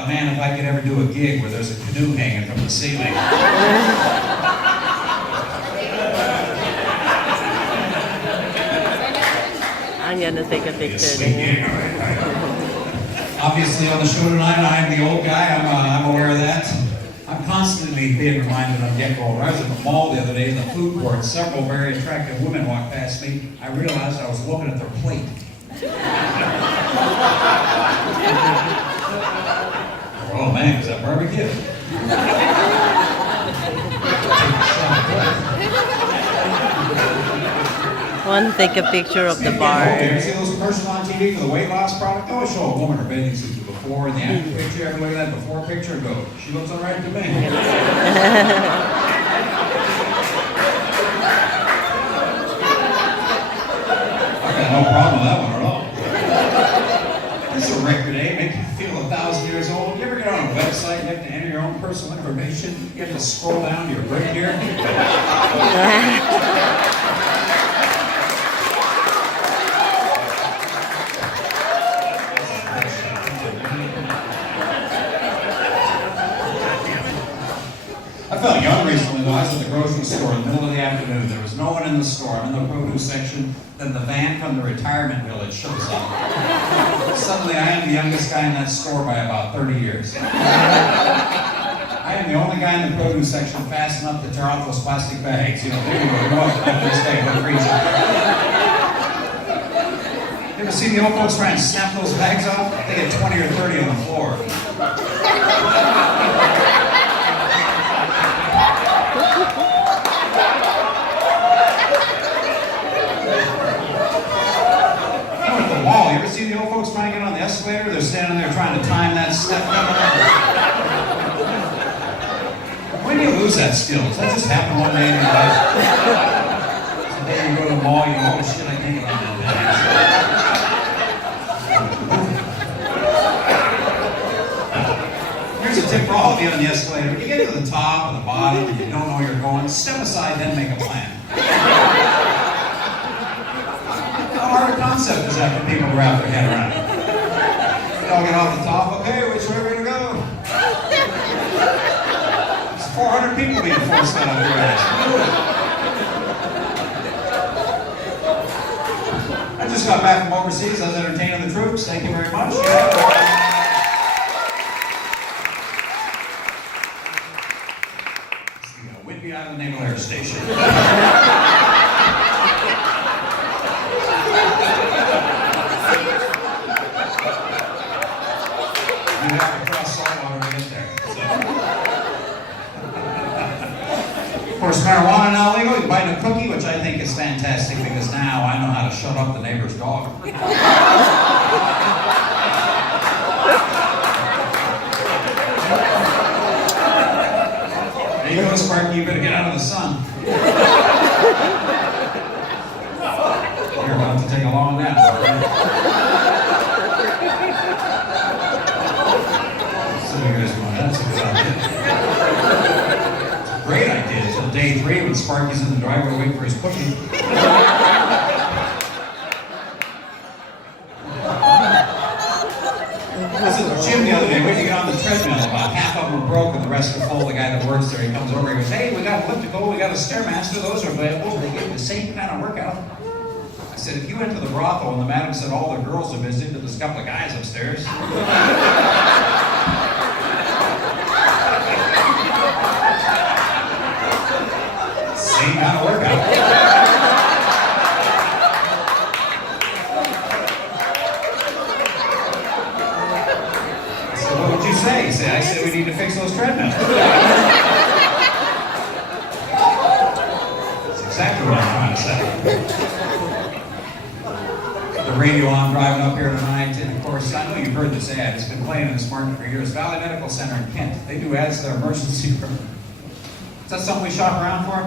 Man, if I could ever do a gig where there's a canoe hanging from the ceiling. I'm gonna take a picture. Sweet gig. Obviously, on the show tonight, I'm the old guy. I'm aware of that. I'm constantly being reminded I'm getting older. I was at the mall the other day in the food court. Several very attractive women walked past me. I realized I was looking at their plate. Oh man, is that barbecue? Want to take a picture of the bar. You see those commercials on TV for the weight loss product? They always show a woman in her bathing suit before and the after picture. Every look at that before picture and go, she looks all right to me. I got no problem with that one at all. This is a record, eh? Make you feel 1,000 years old. You ever get on a website and you have to enter your own personal information? You have to scroll down to your break here. I felt young recently though. I was at the grocery store in the middle of the afternoon. There was no one in the store. I'm in the produce section. Then the van from the retirement village shows up. Suddenly I am the youngest guy in that store by about 30 years. I am the only guy in the produce section fast enough to tear off those plastic bags. You know, there you go. Go after this day. What a creature. You ever see the old folks try and snap those bags off? They get 20 or 30 on the floor. Wall. You ever see the old folks trying to get on the escalator? They're standing there trying to time that step coming up. When do you lose that skill? Does that just happen one day in your life? Someday you go to the mall, you go, oh shit, I can't get on that. Here's a tip for all of you on the escalator. When you get to the top or the bottom and you don't know where you're going, step aside, then make a plan. How hard a concept is that for people to wrap their head around? They all get off the top, okay, which way are we gonna go? There's 400 people being forced out of their ass. I just got back from overseas. I was entertaining the troops. Thank you very much. It's the Whidbey Island Naval Air Station. You have to cross saltwater to get there. So. Of course, marijuana now legal. You bite a cookie, which I think is fantastic because now I know how to shut up the neighbor's dog. There you go, Sparky. You better get out of the sun. You're about to take a long nap. That's a good idea. It's a great idea until day 3 when Sparky's in the driveway waiting for his cookie. I was at the gym the other day waiting to get on the treadmill. About half of them were broke and the rest are full. The guy that works there, he comes over and he goes, hey, we got elliptical, we got a Stairmaster, those are available. They give you the same kind of workout. I said, if you went to the brothel and the madam said all the girls are busy, but there's a couple of guys upstairs. Same kind of workout. So what would you say? I said we need to fix those treadmills. That's exactly what I'm trying to say. The radio on driving up here tonight, and of course, I know you've heard this ad. It's been playing in this market for years. Valley Medical Center in Kent. They do ads to their emergency room. Is that something we shop around for?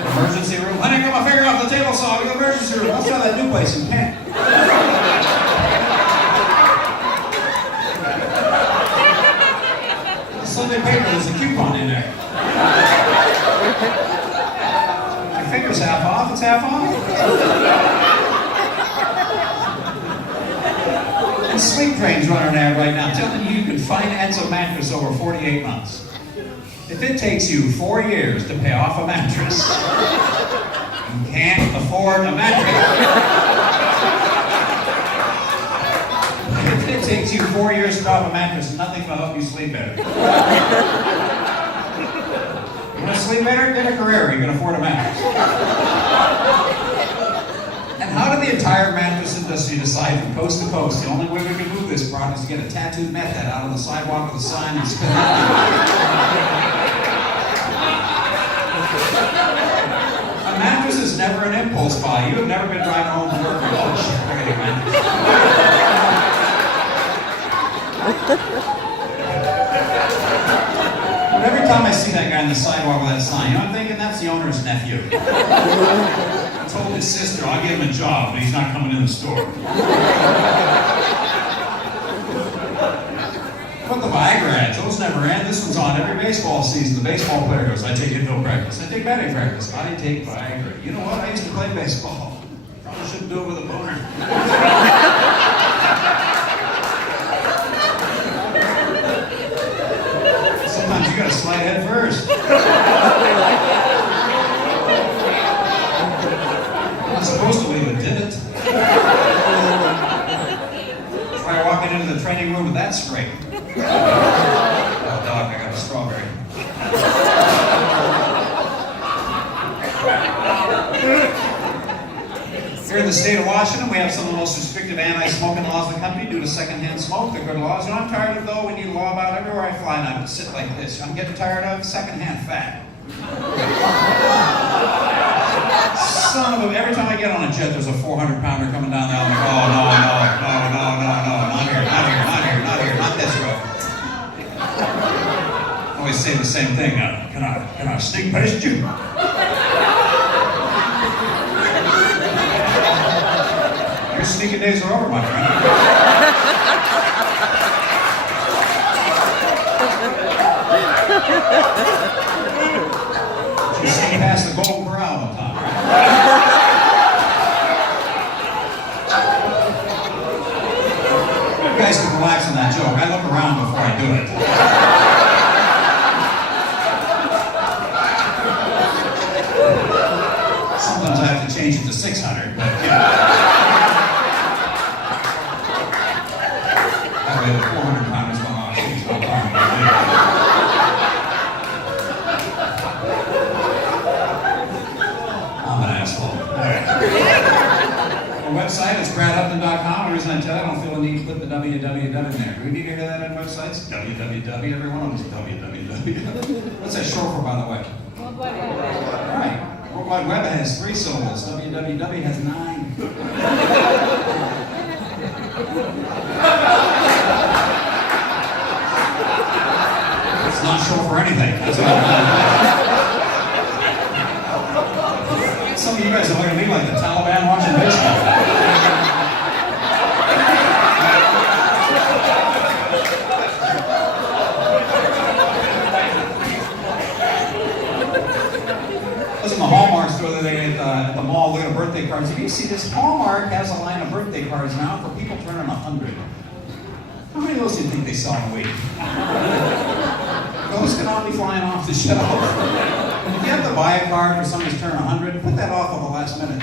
Emergency room? Honey, I got my finger off the table saw. We got emergency room. Let's try that new place in Kent. The Sunday paper, there's a coupon in there. Your finger's half off. It's half off. Sleep Train's running an ad right now telling you can finance a mattress over 48 months. If it takes you 4 years to pay off a mattress, you can't afford a mattress. If it takes you 4 years to pay off a mattress, nothing will help you sleep better. You want to sleep better? Get a career. You can afford a mattress. And how did the entire mattress industry decide from coast to coast the only way we can move this product is to get a tattooed meth head out on the sidewalk with a sign and spin it out? A mattress is never an impulse buy. You have never been driving home from work and oh shit, I gotta get a mattress. But every time I see that guy on the sidewalk with that sign, you know what I'm thinking? That's the owner's nephew. I told his sister I'll give him a job, but he's not coming in the store. But the Viagra ads, those never end. This one's on every baseball season. The baseball player goes, I take indoor practice. I take batting practice. I take Viagra. You know what? I used to play baseball. Probably shouldn't do it with a boner. Sometimes you gotta slide head first. I'm not supposed to leave it, did it? Try walking into the training room with that scrape. Oh, Doc, I got a strawberry. Here in the state of Washington, we have some of the most restrictive anti-smoking laws in the country due to secondhand smoke. They're good laws. And I'm tired of, though, we need law about everywhere I fly, and I would sit like this. I'm getting tired of secondhand fat. Son of a, every time I get on a jet, there's a 400-pounder coming down the aisle. I'm like, oh, no, not here, not this road. I always say the same thing. Can I sneak past you? Your sneaking days are over, my friend. You sneak past the Golden Corral one time, right? You guys can relax on that joke. I look around before I do it. Sometimes I have to change it to 600, but yeah. That way the 400-pounders going off. She's no problem. I'm an asshole. All right. Our website is bradupton.com. The reason I tell you, I don't feel the need to put the www in there. Do we need to hear that on websites? www, every one of them is www. What's that short for, by the way? World Wide Web. All right. World Wide Web has 3 syllables. www has 9. It's not short for anything. That's all. Some of you guys are looking at me like the Taliban watching baseball. Listen, the Hallmark store the other day at the mall, looking at birthday cards. If you see this, Hallmark has a line of birthday cards now for people turning 100. How many of those do you think they sell in a week? Those can all be flying off the shelf. If you have to buy a card for somebody's turning 100, put that off until the last minute.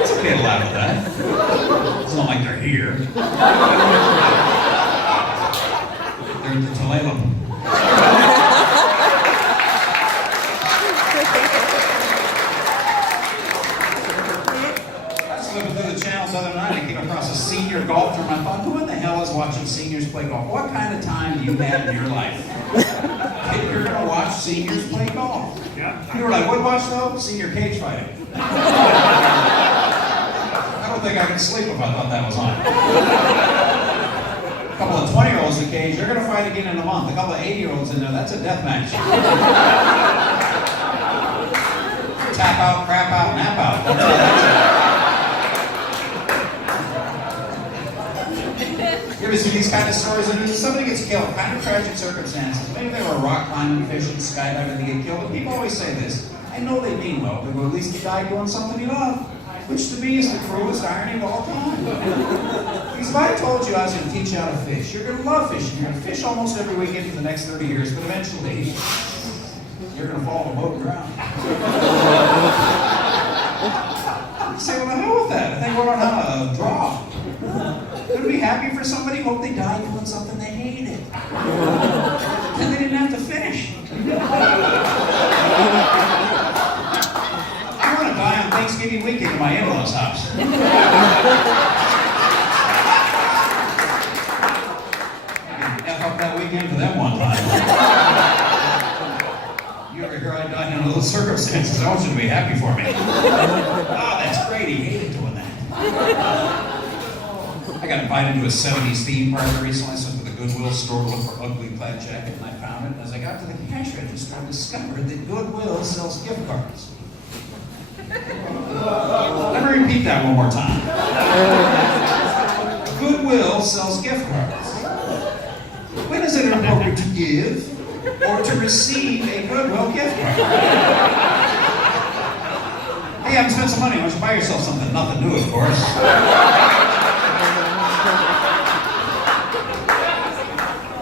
It's okay to laugh at that. It's not like they're here. They're at the Tulalip. Flipping through the channels the other night, I came across a senior golf tournament. I thought, who in the hell is watching seniors play golf? What kind of time do you have in your life? You're going to watch seniors play golf. Yeah. You were like, what watch though? Senior cage fighting. I don't think I could sleep if I thought that was on. A couple of 20-year-olds in the cage, they're going to fight again in a month. A couple of 80-year-olds in there, that's a death match. Tap out, crap out, nap out. That's all that's it. You ever see these kind of stories? And somebody gets killed, kind of tragic circumstances. Maybe they were rock climbing, fishing, skydiving, they get killed. But people always say this, I I know they mean well, but at least he died doing something he loved, which to me is the cruelest irony of all time. Because if I told you I was going to teach you how to fish, you're going to love fishing. You're going to fish almost every weekend for the next 30 years, but eventually, you're going to fall in the boat and drown. You say, well, the hell with that. I think we're on how to draw. Could be happy for somebody, hope they died doing something they hated. Then they didn't have to finish. I want to die on Thanksgiving weekend at my in-laws' house. F up that weekend for them one time. You ever hear I died under those circumstances? I want you to be happy for me. Oh, that's great. He hated doing that. I got invited to a 70s theme party recently. I went to the Goodwill store to look for ugly plaid jacket, and I found it. And as I got to the cash register, I discovered that Goodwill sells gift cards. Let me repeat that one more time. Goodwill sells gift cards. When is it appropriate to give or to receive a Goodwill gift card? Hey, I haven't spent some money. Why don't you buy yourself something? Nothing new, of course.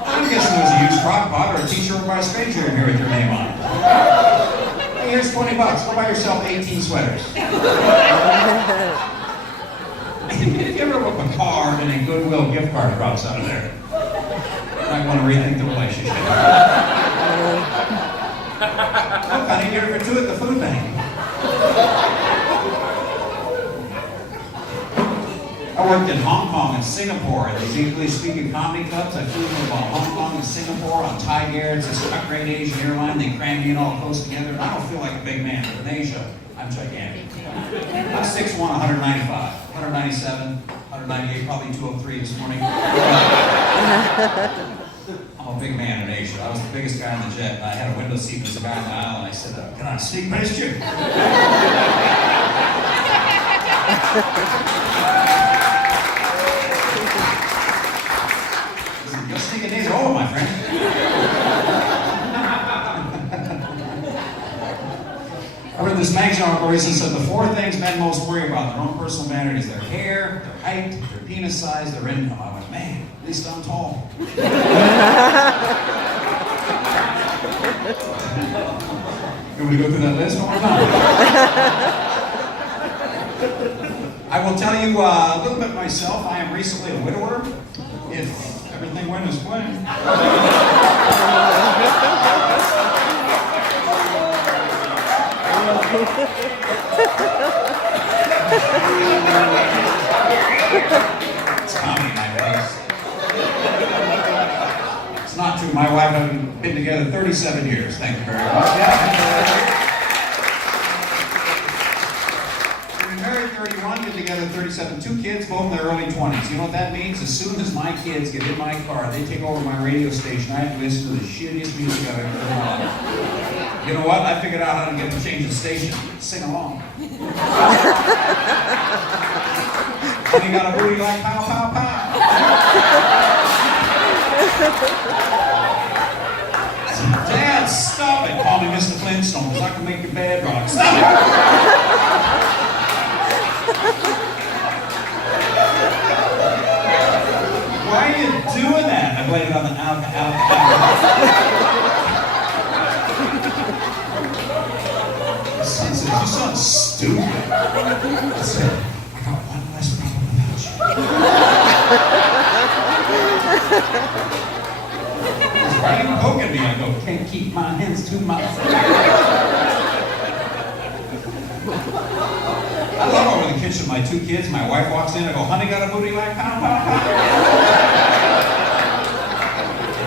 I'm guessing it was a used crock pot or a t-shirt by a stranger in here with your name on it. Hey, here's 20 bucks. Go buy yourself 18 sweaters. If you ever look a card and a Goodwill gift card drops out of there, you might want to rethink the relationship. Look, honey, get her for two at the food bank. I worked in Hong Kong and Singapore at these English-speaking comedy clubs. I flew from Hong Kong and Singapore on Thai Air. It's this great Asian airline. They cram me in all close together. And I don't feel like a big man, but in Asia, I'm gigantic. I'm 6'1", 195, 197, 198, probably 203 this morning. I'm a big man in Asia. I was the biggest guy in the jet. And I had a window seat with a guy in the aisle, and I said, "Can I sneak past you?" You're sneaking these over, my friend. I read this magazine article recently said the 4 things men most worry about in their own personal vanity is their hair, their height, their penis size, their income. I went, man, at least I'm tall. You want me to go through that list one more time? I will tell you a little bit myself. I am recently a widower. If everything went as planned. It's comedy, my face. It's not true. My wife and I have been together 37 years. Thank you very much. Yeah. We've been married 31, been together 37, 2 kids, both in their early 20s. You know what that means? As soon as my kids get in my car, they take over my radio station. I have to listen to the shittiest music I've ever heard. You know what? I figured out how to get them to change the station. Sing along. You got a booty like pow, pow, pow. I said, Dad, stop it. Call me Mr. Flintstone, because I can make your bed rock. Stop it. Why are you doing that? I blame it on the alcohol. Son says, you sound stupid. I said, I got one less problem without you. Why are you poking me? I go, can't keep my hands to myself. I love over in the kitchen, my 2 kids, my wife walks in, I go, honey, got a booty like pow, pow, pow.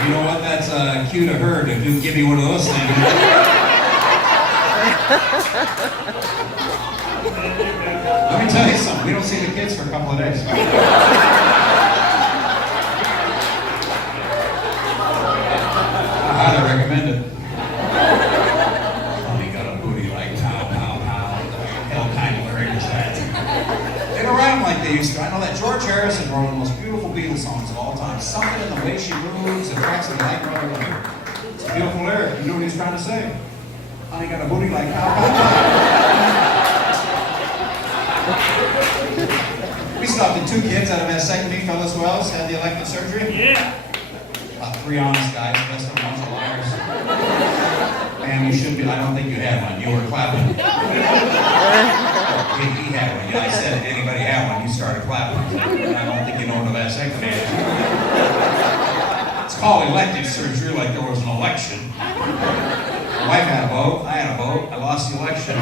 You know what? That's cue to her to give me one of those things. Let me tell you something. We don't see the kids for a couple of days. I highly recommend it. Honey got a booty like pow, pow, pow. Hell kind of lyric is that? They don't write them like they used to. I know that George Harrison wrote one of the most beautiful Beatles songs of all time. Something in the way she moves attracts me like right away. It's a beautiful lyric. You know what he's trying to say. Honey got a booty like cow. We adopted 2 kids out of vasectomy. Phyllis Wells had the elective surgery. Yeah. About 3 honest guys, the rest of them bunch of liars. Man, you should be. I don't think you had one. You were clapping. He had one. I said, if anybody had one, you started clapping. And I don't think you know what a vasectomy is. It's called elective surgery, like there was an election. My wife had a vote. I had a vote. I lost the election.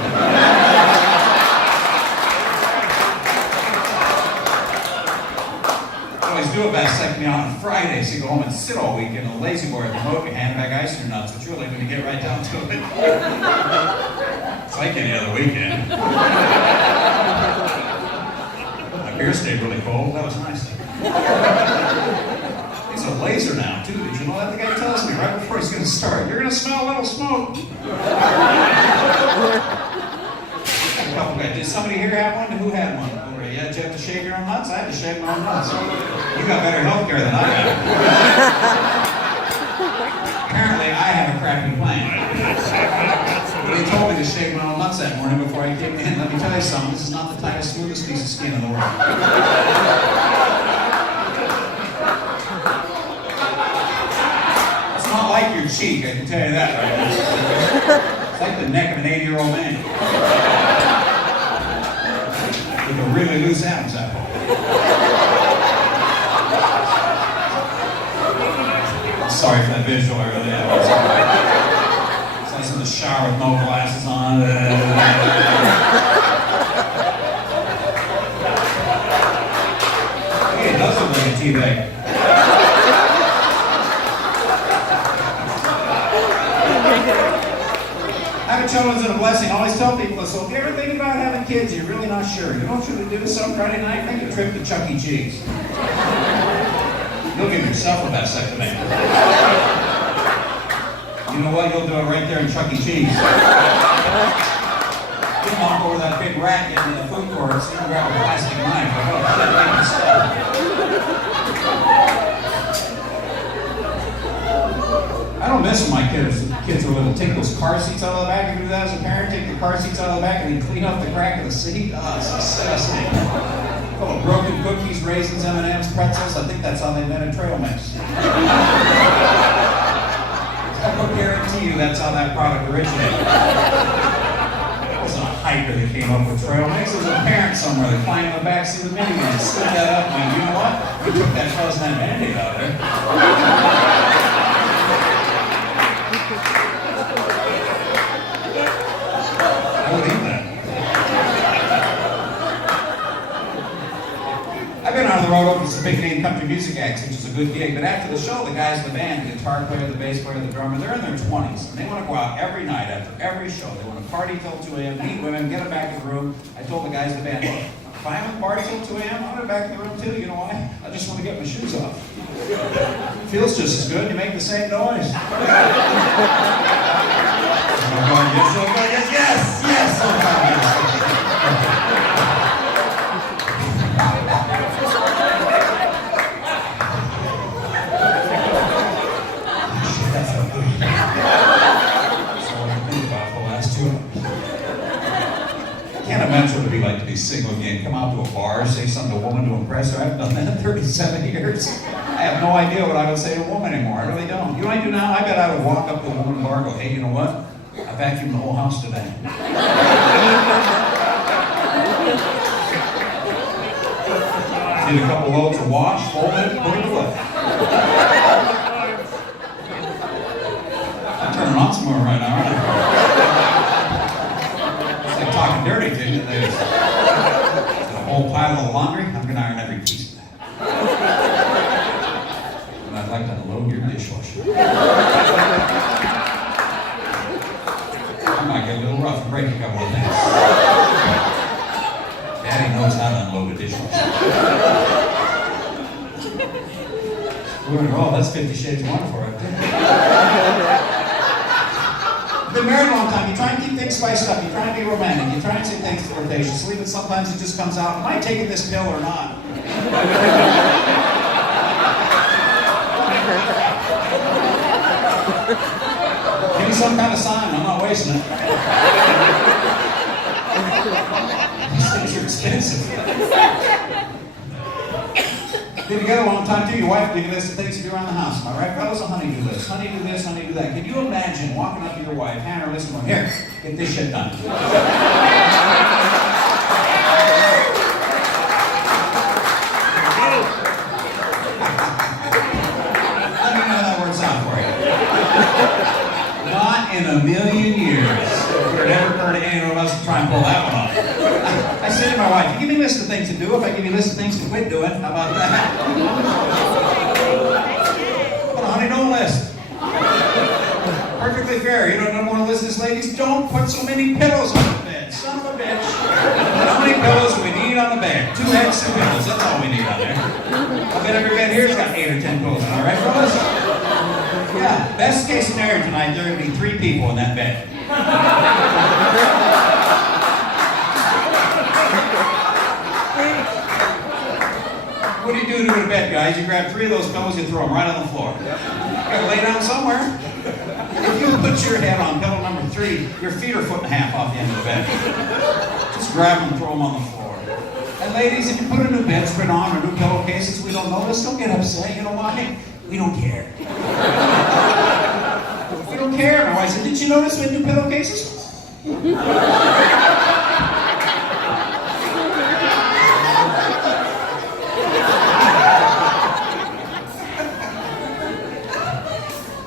Always do a vasectomy on Friday, so you go home and sit all weekend in a lazy boy at the boat, you hand back ice in your nuts, but really when you get right down to it, it's like any other weekend. My beer stayed really cold, that was nice. He's a laser now too, did you know that? The guy tells me right before he's gonna start, you're gonna smell a little smoke. A couple guys, did somebody here have one? Who had one? Yeah, did you have to shave your own nuts? I had to shave my own nuts. You got better health care than I have. Apparently, I have a crappy plan. They told me to shave my own nuts that morning before I came in. Let me tell you something, this is not the tightest, smoothest piece of skin in the world. It's not like your cheek, I can tell you that right now. It's like the neck of an 80-year-old man. With a really loose Adam's apple. I'm sorry for that visual, I really am. It's nice in the shower with no glasses on. Hey, it does look like a tea bag. Having children is a blessing. I always tell people, so if you're ever thinking about having kids, you're really not sure. You know what you should do some Friday night? Make a trip to Chuck E. Cheese. You'll give yourself a vasectomy. You know what? You'll do it right there in Chuck E. Cheese. You walk over that big rat in the food court, so you can grab a plastic knife. Like, oh, shit, make me stop. I don't miss when my kids were little. Take those car seats out of the back. You do that as a parent. Take the car seats out of the back and then clean up the crack of the seat. Oh, it's disgusting. Full of broken cookies, raisins, M&Ms, pretzels. I think that's how they invented trail mix. I will guarantee you that's how that product originated. It wasn't a hiker that came up with trail mix. It was a parent somewhere that climbed in the back seat of the minivan, stood that up, and you know what? We took that fuzz and that Band-Aid out of there. I would eat that. I've been on the road over some big name country music acts, which is a good gig, but after the show, the guys in the band, the guitar player, the bass player, the drummer, they're in their 20s, and they want to go out every night after every show. They want to party till 2 a.m., meet women, get them back in the room. I told the guys in the band, look, if I haven't party till 2 a.m., I want to back in the room too. You know why? I just want to get my shoes off. Feels just as good, you make the same noise. Yes, yes. I can't imagine what it'd be like to be single again. Come out to a bar, say something to a woman to impress her. I haven't done that in 37 years. I have no idea what I would say to a woman anymore. I really don't. You know what I do now? I bet I would walk up to a woman in the bar and go, hey, you know what? I vacuumed the whole house today. Did a couple loads of wash, fold it, put it away. I'm turning on some more right now, aren't I? It's like talking dirty to you. There's a whole pile of laundry. I'm going to iron every piece of that. And I'd like to unload your dishwasher. I might get a little rough and break a couple of things. Daddy knows how to unload a dishwasher. Oh, that's 50 Shades of Wonderful right there. You've been married a long time. You try and keep things spiced up. You try and be romantic. You try and say things flirtatiously, but sometimes it just comes out, am I taking this pill or not? Can you some kind of sign. I'm not wasting it. These things are expensive. Been together a long time too. Your wife gave you a list of things to do around the house. Am I right, fellas? A honey-do list. Honey do this, honey do that. Can you imagine walking up to your wife, handing her a list, and going, here, get this shit done. Let me know how that works out for you. Not in a million years would it ever occur to anyone else to try and pull that one off. I said to my wife, you give me a list of things to do. If I give you a list of things to quit doing, how about that? But honey, don't list. Perfectly fair. You don't want to list this, ladies? Don't put so many pillows on the bed. Son of a bitch. How many pillows do we need on the bed? 2 heads, 2 pillows. That's all we need on there. I bet every bed here's got 8 or 10 pillows on it, right, fellas? Yeah. Best case scenario tonight, there are going to be 3 people in that bed. What do you do to go to bed, guys? You grab 3 of those pillows, you throw them right on the floor. You gotta lay down somewhere. If you put your head on pillow number 3, your feet are 1.5 feet off the end of the bed. Just grab them and throw them on the floor. And ladies, if you put a new bedspread on or new pillowcases we don't notice, don't get upset. You know why? We don't care. We don't care. My wife said, did you notice we had new pillowcases?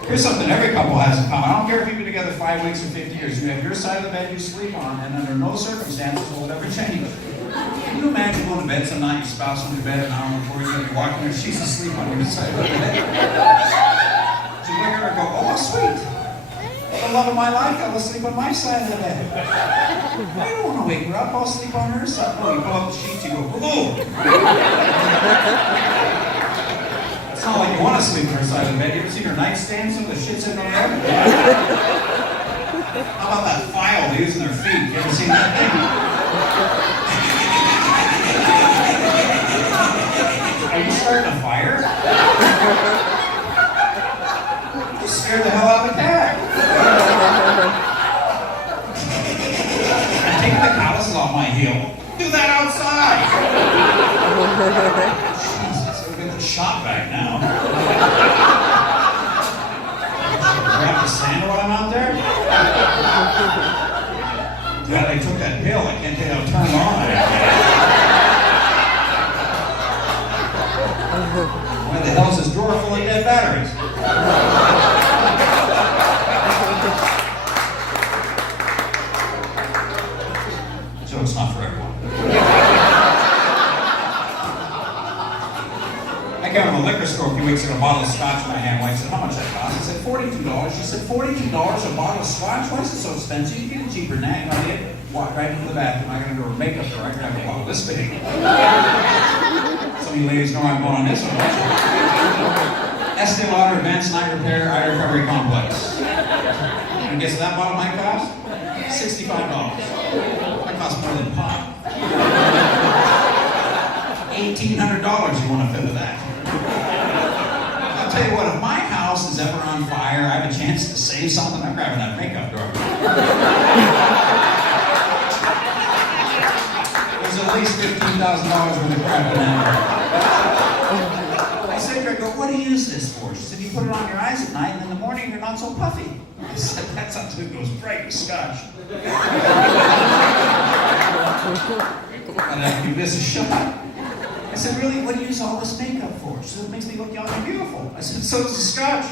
Here's something every couple has in common. I don't care if you've been together 5 weeks or 50 years. You have your side of the bed you sleep on, and under no circumstances will it ever change. Can you imagine going to bed some night, your spouse on your bed an hour before you're walking there, she's asleep on your side of the bed? You look at her and go, oh, sweet. The love of my life, I'll sleep on my side of the bed. I don't want to wake her up, I'll sleep on her side. Oh, you pull up the sheets, you go, oh! It's not like you want to sleep on her side of the bed. You ever seen her nightstand? Some of the shit's in there. How about that file they use in their feet? You ever seen that thing? Are you starting a fire? You scared the hell out of the cat. I'm taking the calluses off my heel. Do that outside! Shop bag now. Grab the sand while I'm out there? Glad I took that pill. I can't tell you how turned on I am. Why the hell is this drawer full of dead batteries? Joke's not for everyone. I came from a liquor store a few weeks ago, a bottle of scotch in my hand. Wife said, how much that cost? I said, $42. She said, $42 a bottle of scotch? Why is it so expensive? You get it cheaper than that. You know, I walk right into the bathroom. I'm going to do her makeup there. I can have a bottle this big. Some of you ladies know I'm going on this one. Estee Lauder Advanced Night Repair Eye Recovery Complex. And guess what that bottle might cost? $65. That costs more than pot. $1,800 you want to fit with that. I'll tell you what, if my house is ever on fire, I have a chance to save something, I'm grabbing that makeup drawer. There's at least $15,000 worth of crap in that. I said to her, I go, what do you use this for? She said, you put it on your eyes at night, and in the morning you're not so puffy. I said, that's up to goes great with scotch. And I give this a shot. I said, really, what do you use all this makeup for? She said, it makes me look young and beautiful. I said, so does the scotch.